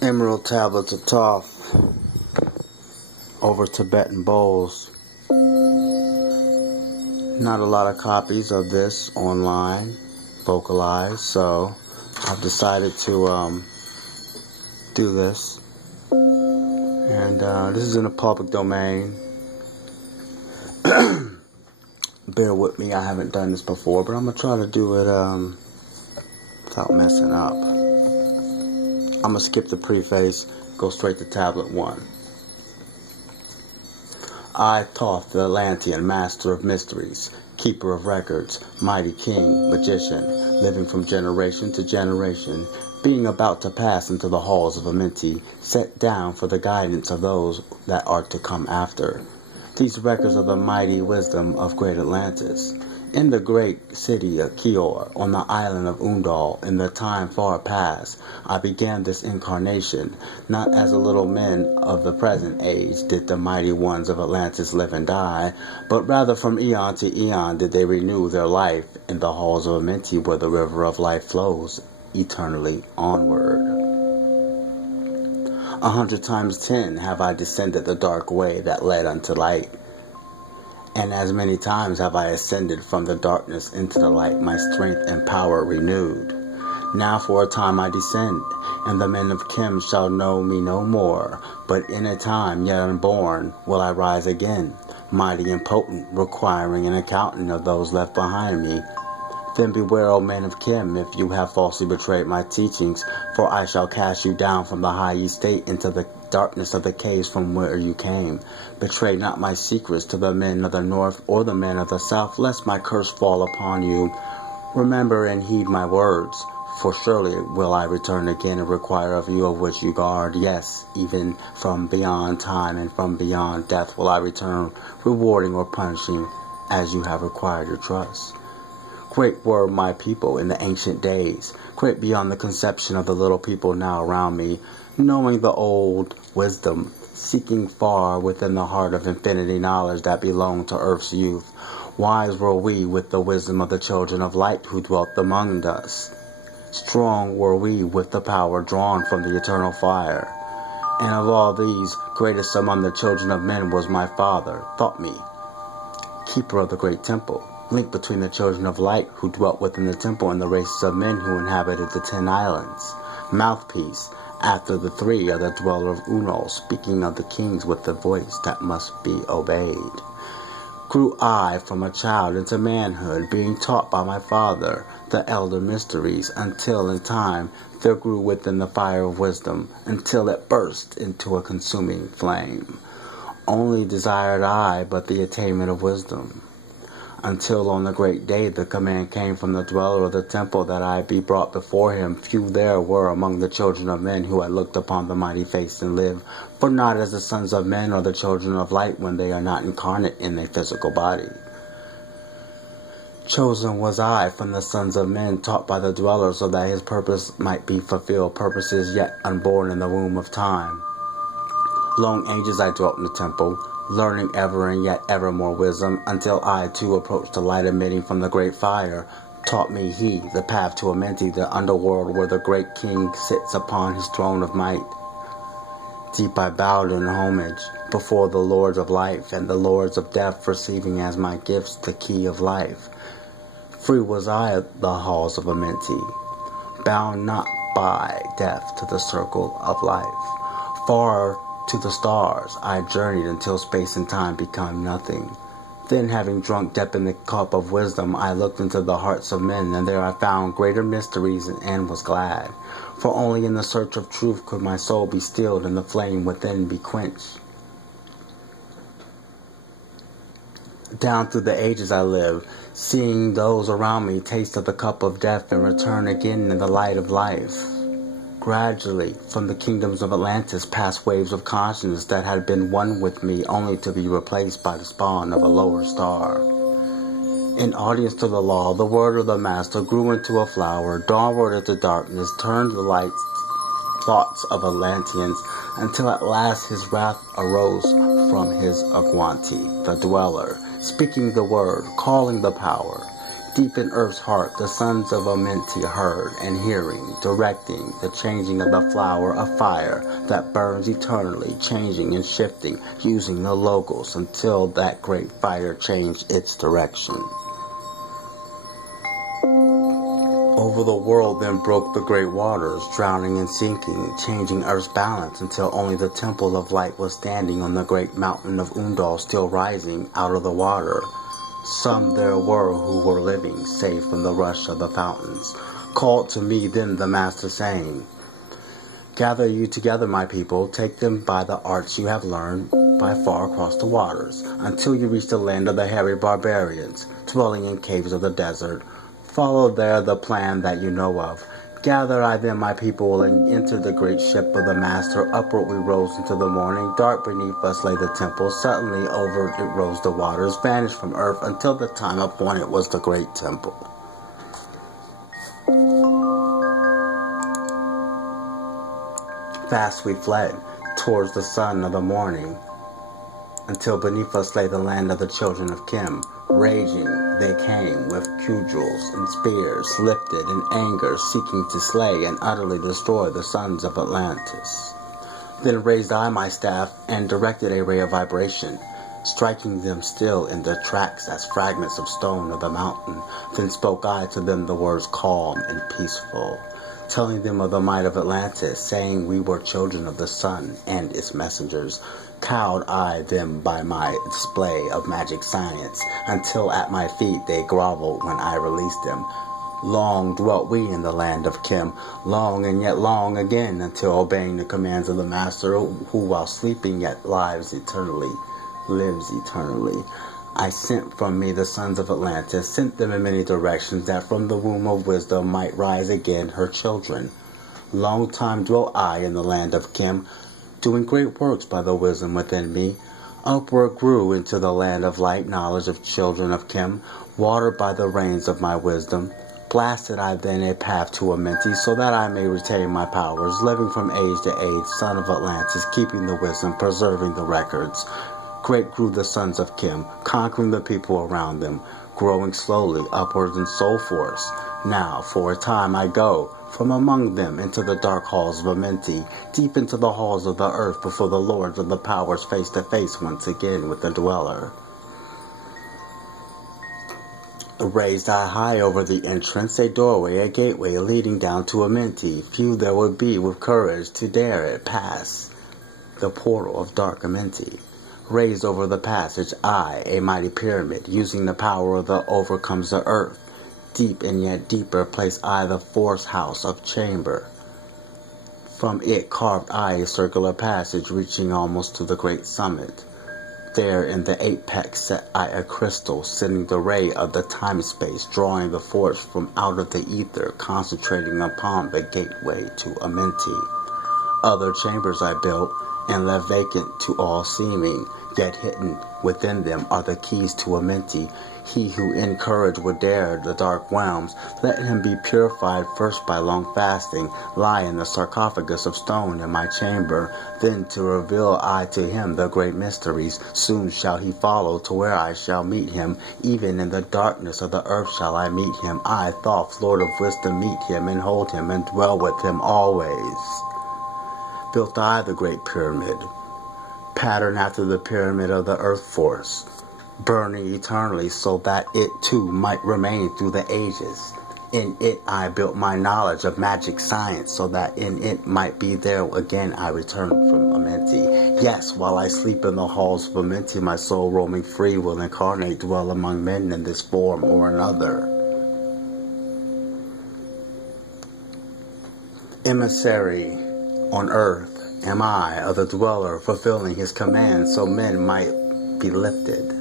Emerald Tablets of Thoth over Tibetan bowls. Not a lot of copies of this online, vocalized, so I've decided to do this. And this is in the public domain. Bear with me, I haven't done this before, but I'm going to try to do it without messing up. I'm going to skip the preface, go straight to tablet 1. I, Thoth, the Atlantean, master of mysteries, keeper of records, mighty king, magician, living from generation to generation, being about to pass into the halls of Amenti, set down for the guidance of those that are to come after. These records are the mighty wisdom of great Atlantis. In the great city of Kior, on the island of Undal, in the time far past, I began this incarnation. Not as the little men of the present age did the mighty ones of Atlantis live and die, but rather from eon to eon did they renew their life in the halls of Amenti, where the river of life flows eternally onward. 100 times 10 have I descended the dark way that led unto light. And as many times have I ascended from the darkness into the light, my strength and power renewed. Now for a time I descend, and the men of Kim shall know me no more. But in a time yet unborn will I rise again, mighty and potent, requiring an accountant of those left behind me. Then beware, O men of Kim, if you have falsely betrayed my teachings, for I shall cast you down from the high estate into the darkness of the caves from where you came. Betray not my secrets to the men of the north or the men of the south, lest my curse fall upon you. Remember and heed my words, for surely will I return again and require of you of which you guard. Yes, even from beyond time and from beyond death will I return, rewarding or punishing as you have required your trust. Great were my people in the ancient days, great beyond the conception of the little people now around me, knowing the old wisdom, seeking far within the heart of infinity knowledge that belonged to earth's youth. Wise were we with the wisdom of the children of light who dwelt among us. Strong were we with the power drawn from the eternal fire. And of all these, greatest among the children of men was my father, Thoth, keeper of the great temple, link between the children of light who dwelt within the temple and the races of men who inhabited the 10 islands. Mouthpiece, after the 3 of the dweller of Unal, speaking of the kings with the voice that must be obeyed. Grew I from a child into manhood, being taught by my father the elder mysteries, until in time there grew within the fire of wisdom, until it burst into a consuming flame. Only desired I but the attainment of wisdom, until on the great day the command came from the dweller of the temple that I be brought before him. Few there were among the children of men who had looked upon the mighty face and lived, for not as the sons of men or the children of light when they are not incarnate in a physical body. Chosen was I from the sons of men, taught by the dweller, so that his purpose might be fulfilled, purposes yet unborn in the womb of time. Long ages I dwelt in the temple, learning ever and yet ever more wisdom, until I too approached the light emitting from the great fire. Taught me he the path to Amenti, the underworld where the great king sits upon his throne of might. Deep I bowed in homage before the lords of life and the lords of death, receiving as my gifts the key of life. Free was I at the halls of Amenti, bound not by death to the circle of life. Far to the stars I journeyed until space and time become nothing. Then, having drunk deep in the cup of wisdom, I looked into the hearts of men, and there I found greater mysteries and was glad. For only in the search of truth could my soul be stilled and the flame within be quenched. Down through the ages I lived, seeing those around me taste of the cup of death and return again in the light of life. Gradually, from the kingdoms of Atlantis passed waves of consciousness that had been one with me, only to be replaced by the spawn of a lower star. In audience to the law, the word of the master grew into a flower, dawnward into darkness, turned the lights plots of Atlanteans, until at last his wrath arose from his Agwanti, the dweller, speaking the word, calling the power. Deep in earth's heart, the sons of Amenti heard and hearing, directing the changing of the flower of fire that burns eternally, changing and shifting, using the logos until that great fire changed its direction. Over the world then broke the great waters, drowning and sinking, changing earth's balance until only the temple of light was standing on the great mountain of Undal, still rising out of the water. Some there were who were living, safe from the rush of the fountains. Called to me then the master, saying, Gather you together, my people, take them by the arts you have learned by far across the waters, until you reach the land of the hairy barbarians, dwelling in caves of the desert. Follow there the plan that you know of. Gather I then my people, and enter the great ship of the master. Upward we rose into the morning. Dark beneath us lay the temple. Suddenly over it rose the waters, vanished from earth until the time appointed was the great temple. Fast we fled towards the sun of the morning, until beneath us lay the land of the children of Kim. Raging they came with cudgels and spears, lifted in anger, seeking to slay and utterly destroy the sons of Atlantis. Then raised I my staff and directed a ray of vibration, striking them still in their tracks as fragments of stone of the mountain. Then spoke I to them the words calm and peaceful, telling them of the might of Atlantis, saying we were children of the sun and its messengers. Cowed I them by my display of magic science, until at my feet they groveled when I released them. Long dwelt we in the land of Kim, long and yet long again, until obeying the commands of the master, who while sleeping yet lives eternally, I sent from me the sons of Atlantis, sent them in many directions, that from the womb of wisdom might rise again her children. Long time dwelt I in the land of Kim, doing great works by the wisdom within me. Upward grew into the land of light knowledge of children of Kim, watered by the rains of my wisdom. Blasted I then a path to Amenti, so that I may retain my powers, living from age to age, son of Atlantis, keeping the wisdom, preserving the records. Great grew the sons of Kim, conquering the people around them, growing slowly upwards in soul force. Now, for a time I go from among them into the dark halls of Amenti, deep into the halls of the earth, before the lords of the powers, face to face once again with the dweller. Raised I high over the entrance, a doorway, a gateway leading down to Amenti. Few there would be with courage to dare it pass the portal of dark Amenti. Raised over the passage, I, a mighty pyramid, using the power of the overcomes the earth. Deep and yet deeper place I the force house of chamber. From it carved I a circular passage, reaching almost to the great summit. There in the apex set I a crystal, sending the ray of the time-space, drawing the force from out of the ether, concentrating upon the gateway to Amenti. Other chambers I built, and left vacant to all seeming, yet hidden within them are the keys to Amenti. He who in courage would dare the dark realms, let him be purified first by long fasting, lie in the sarcophagus of stone in my chamber, then to reveal I to him the great mysteries. Soon shall he follow to where I shall meet him, even in the darkness of the earth shall I meet him. I, Thoth, Lord of wisdom, meet him and hold him and dwell with him always. Built I the great pyramid, patterned after the pyramid of the earth force, burning eternally so that it too might remain through the ages. In it I built my knowledge of magic science, so that in it might be there again I returned from Amenti. Yes, while I sleep in the halls of Amenti, my soul roaming free will incarnate, dwell among men in this form or another. Emissary on earth am I of the dweller, fulfilling his command so men might be lifted.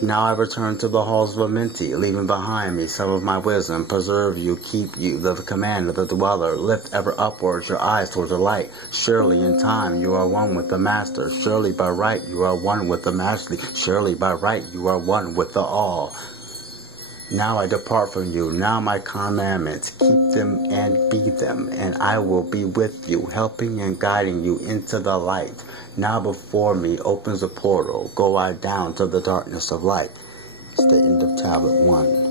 Now I return to the halls of Amenti, leaving behind me some of my wisdom. Preserve you, keep you, the command of the dweller. Lift ever upwards your eyes toward the light. Surely in time you are one with the master. Surely by right you are one with the mastery. Surely by right you are one with the all. Now I depart from you. Now my commandments, keep them and be them, and I will be with you, helping and guiding you into the light. Now before me opens a portal. Go I down to the darkness of light. It's the end of Tablet 1.